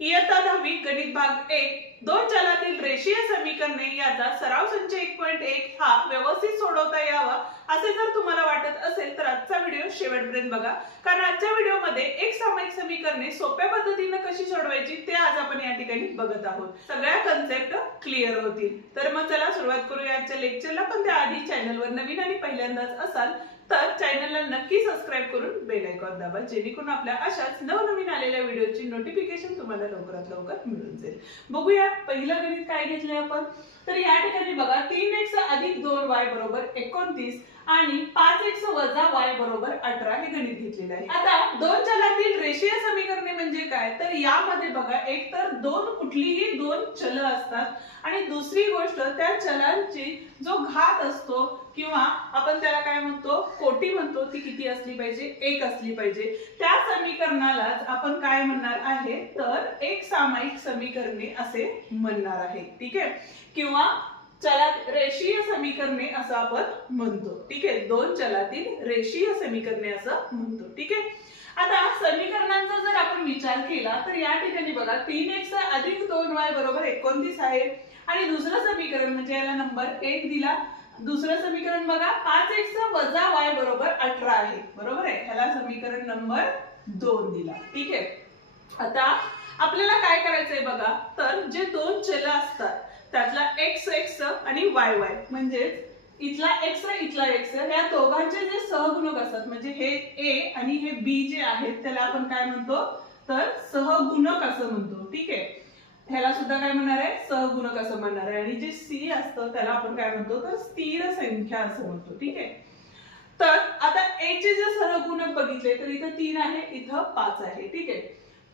इयत्ता 10वी गणित भाग 1 दोन चलातील रेषीय समीकरणे याचा सराव संच 1.1 हा व्यवस्थित सोडवता यावा असे जर तुम्हाला वाटत असेल तर आजचा व्हिडिओ शेवटपर्यंत बघा, कारण आजच्या व्हिडिओमध्ये एक सामायिक समीकरणे सोप्या पद्धतीने कशी सोडवायची ते आज आपण या ठिकाणी बघत आहोत. सगळ्या कन्सेप्ट क्लिअर होतील. तर मग चला सुरुवात करूया आजच्या लेक्चरला. पण त्याआधी चॅनलवर नवीन आणि पहिल्यांदाच असाल तर चॅनलला नक्की सबस्क्राइब करून बेल आयकॉन दाबा, जेणेकरून आपल्या अशाच नवनवीन आलेल्या व्हिडिओची नोटिफिकेशन तुम्हाला लवकरात लवकर मिळून जाईल. बघूया पहिलं गणित काय घेतलंय आपण. तर या ठिकाणी बघा 3x + 2y = 29 आणि 5x - y = 18 हे गणित घेतलेलं आहे. आता दोन चलातील रेषीय समीकरणे म्हणजे काय, तर यामध्ये बघा एक तर कुठलीही दोन चल असतात आणि दुसरी गोष्ट त्या चलांची जो घात असतो किंवा आपण त्याला काय म्हणतो कोटी म्हणतो ती किती असली पाहिजे, एक असली पाहिजे. त्या समीकरणालाच आपण काय म्हणणार आहे तर एक सामायिक समीकरणे असे म्हणणार आहे. ठीक आहे, किंवा चलात रेषीय समीकरणे असं आपण म्हणतो. ठीक आहे, दोन चलातील रेषीय समीकरणे असं म्हणतो. ठीक आहे, आता समीकरणांचा जर आपण विचार केला तर या ठिकाणी बघा 3x + 2y = 29 आहे आणि दुसरं समीकरण म्हणजे याला नंबर 1 दिला. दुसरं समीकरण बघा 5x - y = 18 आहे. बरोबर आहे, ह्याला समीकरण नंबर 2 दिला. ठीक आहे, आता आपल्याला काय करायचंय बघा, तर जे दोन चल असतात त्यातला x आणि y म्हणजे इथला x इथला x या दोघांचे जे सहगुणक असतात म्हणजे हे a आणि हे b जे आहेत त्याला आपण काय म्हणतो तर सहगुणक असं म्हणतो. ठीक आहे, ह्याला सुद्धा काय म्हणणार आहे सहगुणक असं म्हणणार आहे आणि जे c असतं त्याला आपण काय म्हणतो तर स्थिर संख्या असं म्हणतो. ठीक आहे, तर आता a चे जे सहगुणक बघितले तर इथं 3 आहे, इथं 5 आहे. ठीक आहे,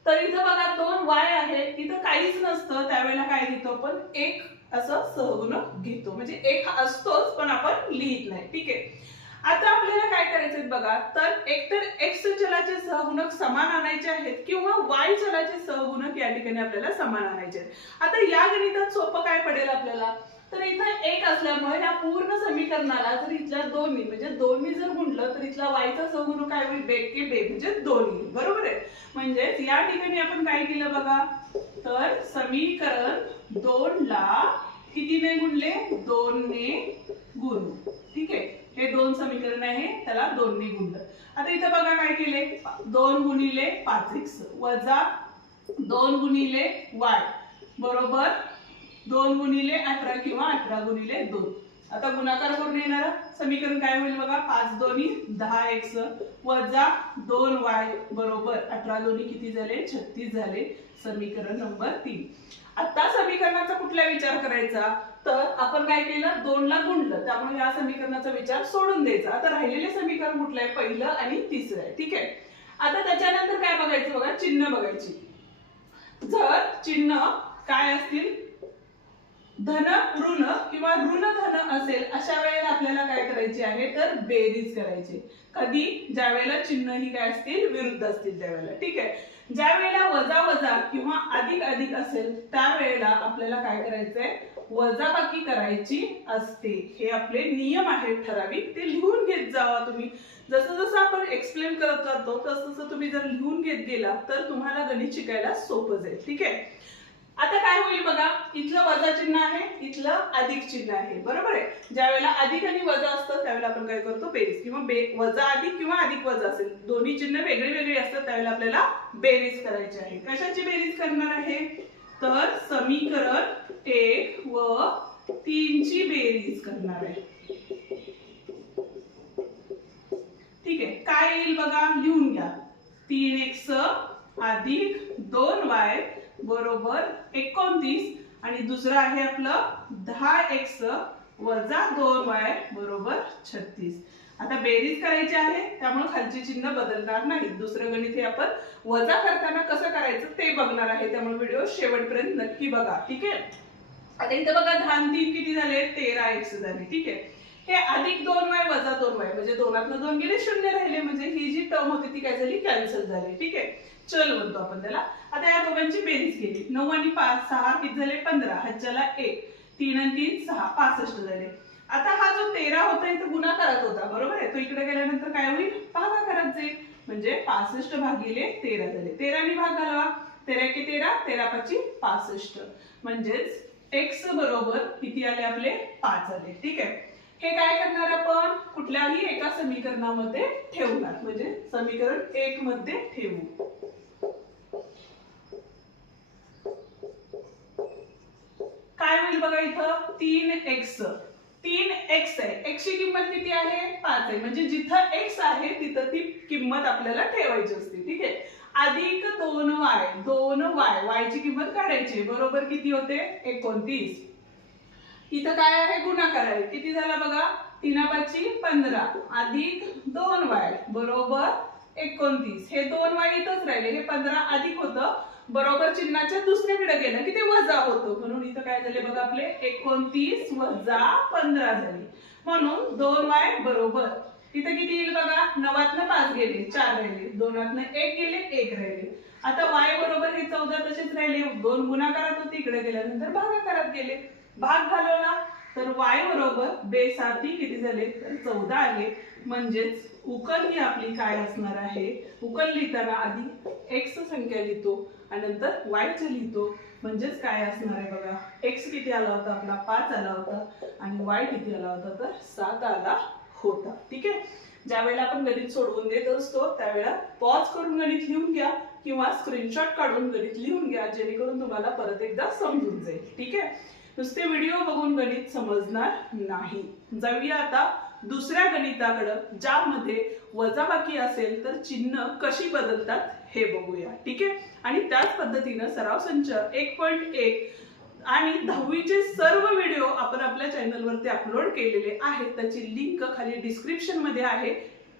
तर इथं बघा 2y आहे, इथं काहीच नसतं त्यावेळेला काय घेतो आपण एक असं सहगुणक घेतो, म्हणजे एक असतोच पण आपण लिहित नाही. ठीक आहे, आता आपल्याला काय करायचंय बघा, तर एकतर x चलाचे सहगुणक समान आणायचे आहेत किंवा y चलाचे सहगुणक या ठिकाणी आपल्याला समान आणायचे आहेत. आता या गणितात सोपं काय पडेल आपल्याला, तर इथं एक असल्यामुळे या पूर्ण समीकरणाला जर इथल्या दोन्ही म्हणजे दोन्ही जर गुणलं तर इथला y चा सहगुणक काय होईल बेके बे म्हणजे दोन्ही. बरोबर आहे, म्हणजे या ठिकाणी आपण काय केलं बघा, तर समीकरण 2 ला कितीने गुणले 2 ने गुणू. ठीक आहे, हे दोन समीकरण आहे त्याला 2 ने गुणलं. आता इथं बघा काय केले 2 × 5x वजा 2 × y बरोबर 2 × 18 किंवा 18 × 2. आता गुणाकार करून येणारा समीकरण काय होईल बघा 5 दोन्ही 10x वजा 2y बरोबर 18 दोन्ही किती झाले 36 झाले. समीकरण नंबर 3. आता समीकरणाचा कुठला विचार करायचा, तर आपण काय केलं 2 ला गुणलं त्यामुळे या समीकरणाचा विचार सोडून द्यायचा. आता राहिलेले समीकरण कुठलं आहे पहिलं आणि तिसरं आहे. ठीक आहे, आता त्याच्यानंतर काय बघायचं बघा चिन्ह बघायची. जर चिन्ह काय असतील धन ऋण किंवा ऋण धन असेल अशा वेळेला आपल्याला काय करायचे आहे तर बेरीज करायची. कधी ज्या वेळेला चिन्ह ही काय असतील विरुद्ध असतील त्यावेळेला. ठीक आहे, ज्या वेळेला वजा वजा किंवा अधिक अधिक असेल त्यावेळेला आपल्याला काय करायचंय वजाबाकी करायची असते. हे आपले नियम आहेत ठराविक, ते लिहून घेत जावा तुम्ही. जसं जसं आपण एक्सप्लेन करत जातो तसं तसं तुम्ही जर लिहून घेत गेला तर तुम्हाला गणित शिकायला सोपं जाईल. ठीक आहे, आता काय होईल बघा इथलं वजा चिन्ह आहे इथलं अधिक चिन्ह आहे. बरोबर आहे, ज्या वेळेला अधिक आणि वजा असतं त्यावेळेला आपण काय करतो बेरीज किंवा वजा अधिक किंवा अधिक वजा असेल दोन्ही चिन्ह वेगळी वेगळी असतात त्यावेळेला आपल्याला बेरीज करायची आहे. कशाची बेरीज करणार आहे तर समीकरण 1 व 3 ची बेरीज करणार आहे. ठीक आहे, काय येईल बघा लिहून घ्या 3x + 2y बरोबर 29 आणि दुसरं आहे आपलं 10x वजा 2y बरोबर 36. आता बेरीज करायची आहे त्यामुळे खालची चिन्ह बदलणार नाही. दुसरं गणित हे आपण वजा करताना कसं करायचं ते बघणार आहे, त्यामुळे व्हिडिओ शेवटपर्यंत नक्की बघा. ठीक आहे, आता इथं बघा 10 आणि 3 किती झाले 13x झाले. ठीक आहे, हे अधिक 2y वजा 2y म्हणजे दोनातनं 2 गेले 0 राहिले म्हणजे ही जी टर्म होती ती काय झाली कॅन्सल झाली. ठीक आहे, चल म्हणतो आपण त्याला. आता या दोघांची बेरीज केली 9 आणि 5 6 किती झाले 15 ह्याच्याला 1 3 आणि 3 6 65 झाले. आता हा जो 13 होता इथे गुणाकारात होता बरोबर आहे, तो इकडे गेल्यानंतर काय होईल भागाकारात जाईल म्हणजे 65 भागिले 13 झाले. 13 ने भाग घालवा 13 × 13 13 × 5 = 65 म्हणजेच x बरोबर किती आले आपले 5 आले. ठीक आहे. हे काय करणार आपण कुठल्याही एका समीकरणामध्ये ठेवणार म्हणजे समीकरण 1 मध्ये ठेवू. काय होईल बघा इथं 3x 3x आहे. x ची किंमत किती आहे 5 आहे म्हणजे जिथं x आहे तिथं ती किंमत आपल्याला ठेवायची असते. ठीक आहे. अधिक 2y 2y y ची किंमत काढायची बरोबर किती होते 29. इथं काय आहे गुणाकार आहे किती झाला बघा 3 × 5 = 15 अधिक 2y बरोबर 29. हे 2y इथंच राहिले हे 15 अधिक होतं बरोबर चिन्हाच्या दुसरीकडे गेलं की ते वजा होतं म्हणून इथं काय झाले बघा आपले 29 - 15 झाले म्हणून 2y बरोबर इथं किती येईल बघा 9तनं 5 गेले 4 राहिले 2तनं 1 गेले 1 राहिले. आता y बरोबर हे 14 तसेच राहिले 2 गुणाकारात होते इकडे गेल्यानंतर भागाकारात गेले भाग घालवला तर y बरोबर बेसाती किती झाले तर 14 आले म्हणजेच उकल ही आपली काय असणार आहे उकल लिहिताना आधी x संख्या लिहितो आणि नंतर y चे लिहितो म्हणजेच काय असणार आहे बघा x किती आला होता आपला 5 आला होता आणि y किती आला होता तर 7 आला होता. ठीक आहे. ज्या वेळेला आपण गणित सोडवून देत असतो त्यावेळेला पॉज करून गणित लिहून घ्या किंवा स्क्रीनशॉट काढून गणित लिहून घ्या जेणेकरून तुम्हाला परत एकदा समजून जाईल. ठीक आहे. नुसते व्हिडिओ बघून गणित समजणार नाही. जाऊया आता दुसऱ्या गणिताकडे ज्यामध्ये वजाबाकी असेल तर चिन्ह कशी बदलतात हे बघूया. ठीक आहे. आणि त्याच पद्धतीने सराव संच 1.1 आणि 10वीचे सर्व व्हिडिओ आपण आपल्या चॅनलवरती अपलोड केलेले आहेत त्याची लिंक खाली डिस्क्रिप्शन मध्ये आहे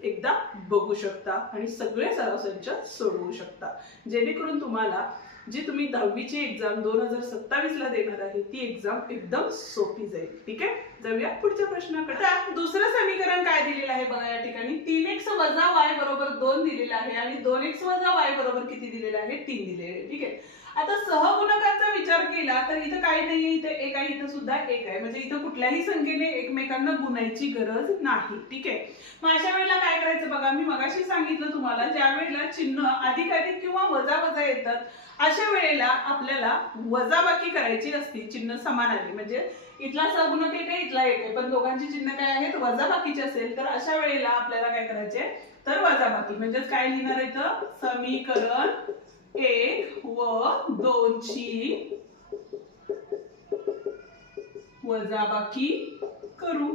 एकदा बघू शकता आणि सगळे सराव संच सोडवू शकता जेणेकरून तुम्हाला जी तुम्ही 10वीची एक्झाम 2027 ला देणार आहे ती एक्झाम एकदम सोपी जाईल. ठीक आहे. जाऊया पुढच्या प्रश्नाकडे. दुसरं समीकरण काय दिलेलं आहे बघा या ठिकाणी 3x - y बरोबर 2 दिलेलं आहे आणि 2x - y बरोबर किती दिलेलं आहे 3 दिलेले आहे. ठीक आहे. आता सहगुणकाचा विचार केला तर इथं काही नाही इथे एक आहे इथं सुद्धा एक आहे म्हणजे इथं कुठल्याही संख्येने एकमेकांना गुणायची गरज नाही. ठीक आहे. मग अशा वेळेला काय करायचं बघा मी मगाशी सांगितलं तुम्हाला ज्या वेळेला चिन्ह अधिक अधिक किंवा वजा वजा येतात अशा वेळेला आपल्याला वजाबाकी करायची असते चिन्ह समान आले म्हणजे इथला सहगुणक एक आहे इथला एक आहे पण दोघांची चिन्ह काय आहेत वजाबाकीचे असेल तर अशा वेळेला आपल्याला काय करायचे तर वजाबाकी म्हणजेच काय लिहिणार आहे इथं समीकरण 1 व 2 ची वजाबाकी करू.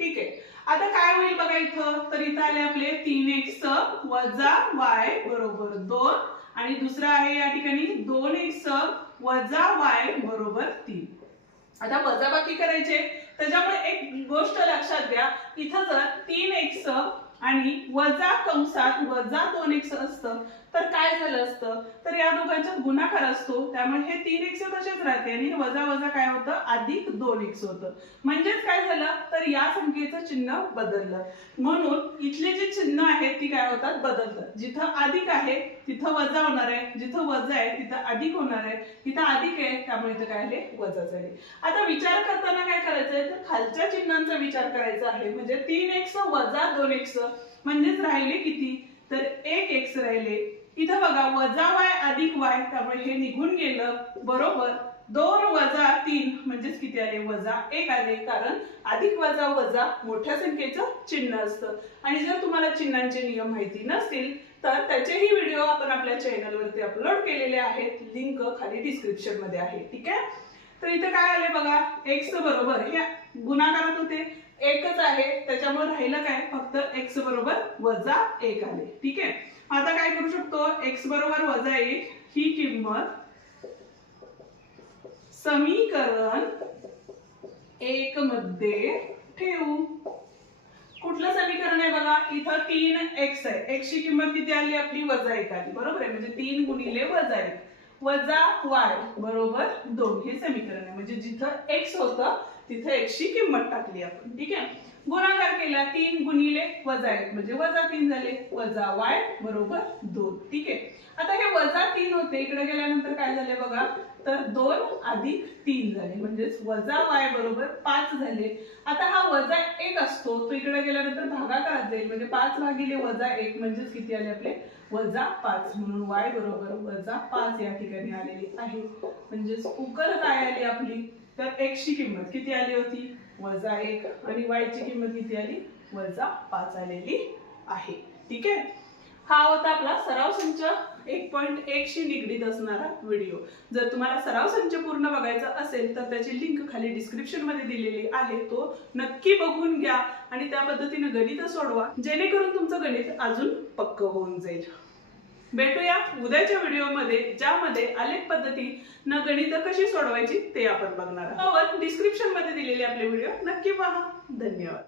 ठीक आहे. आता काय होईल बघा इथं तर इथं आले आपले 3x - y बरोबर 2 आणि दुसरा आहे या ठिकाणी 2x - y बरोबर 3. आता वजाबाकी करायचे त्याच्यामुळे एक गोष्ट लक्षात घ्या इथं जर 3x आणि वजा कंसात वजा 2x असतं तर काय झालं असतं तर या दोघांचा गुणाकार असतो त्यामुळे हे 3x तसेच राहते आणि वजा वजा काय होतं अधिक 2x होतं म्हणजेच काय झालं तर या संख्येचं चिन्ह बदललं म्हणून इथले जे चिन्ह आहेत ती काय होतात बदलतात जिथं अधिक आहे तिथं वजा होणार आहे जिथं वजा आहे तिथं अधिक होणार आहे तिथं अधिक आहे त्यामुळे इथं काय आले वजा झाले. आता विचार करताना काय करायचंय तर खालच्या चिन्हांचा विचार करायचा आहे म्हणजे 3x - 2x म्हणजेच राहिले किती तर 1x राहिले. इथं बघा वजा y अधिक y त्यामुळे हे निघून गेलं बरोबर 2 - 3 म्हणजेच किती आले वजा 1 आले कारण अधिक वजा वजा मोठ्या संख्येचं चिन्ह असतं आणि जर तुम्हाला चिन्हांचे नियम माहिती नसतील तर त्याचेही व्हिडिओ आपण आपल्या चॅनलवरती अपलोड केलेले आहेत लिंक खाली डिस्क्रिप्शन मध्ये आहे. ठीक आहे. तर इथे काय आले बघा x बरोबर हे गुणाकारात होते एकच आहे त्याच्यामुळे राहिलं काय फक्त x बरोबर वजा 1 आले. ठीक आहे. आता काय करू शकतो x बरोबर वजा 1 ही किंमत समीकरण 1 मध्ये ठेवू. कुठलं समीकरण आहे बघा इथं 3x आहे x ची किंमत किती आली आपली वजा 1 आली बरोबर आहे म्हणजे 3 गुणिले वजा 1 वजा y बरोबर 2 हे समीकरण आहे म्हणजे जिथं x होतं तिथं x ची किंमत टाकली आपण. ठीक आहे. गुणाकार केला 3 गुणिले वजा 1 म्हणजे वजा 3 झाले वजा y बरोबर 2. ठीक आहे. आता हे वजा 3 होते इकडे गेल्यानंतर काय झाले बघा तर 2 अधिक 3 झाले म्हणजेच वजा y बरोबर 5 झाले. आता हा वजा 1 असतो तो इकडे गेल्यानंतर भागाकारात जाईल म्हणजे 5 भागिले वजा 1 म्हणजेच किती आले आपले 5 म्हणून y बरोबर -5 या ठिकाणी आलेली आहे. म्हणजेच उकल काय आली आपली, तर x ची किंमत किती आली होती, -1 आणि y ची किंमत किती आली, -5 आलेली आहे. ठीक आहे. हा होता आपला सराव संच 1.1 शी निगडीत असणारा व्हिडिओ. जर तुम्हाला सराव संच पूर्ण बघायचा असेल तर त्याची लिंक खाली डिस्क्रिप्शन मध्ये दिलेली आहे, तो नक्की बघून घ्या आणि त्या पद्धतीने गणित सोडवा, जेणेकरून तुमचं गणित अजून पक्क होऊन जाईल. भेटूया उद्याच्या व्हिडिओमध्ये, ज्यामध्ये आलेख पद्धतीनं गणित कशी सोडवायची ते आपण बघणार आहोत. डिस्क्रिप्शन मध्ये दिलेले आपले व्हिडिओ नक्की पहा. धन्यवाद.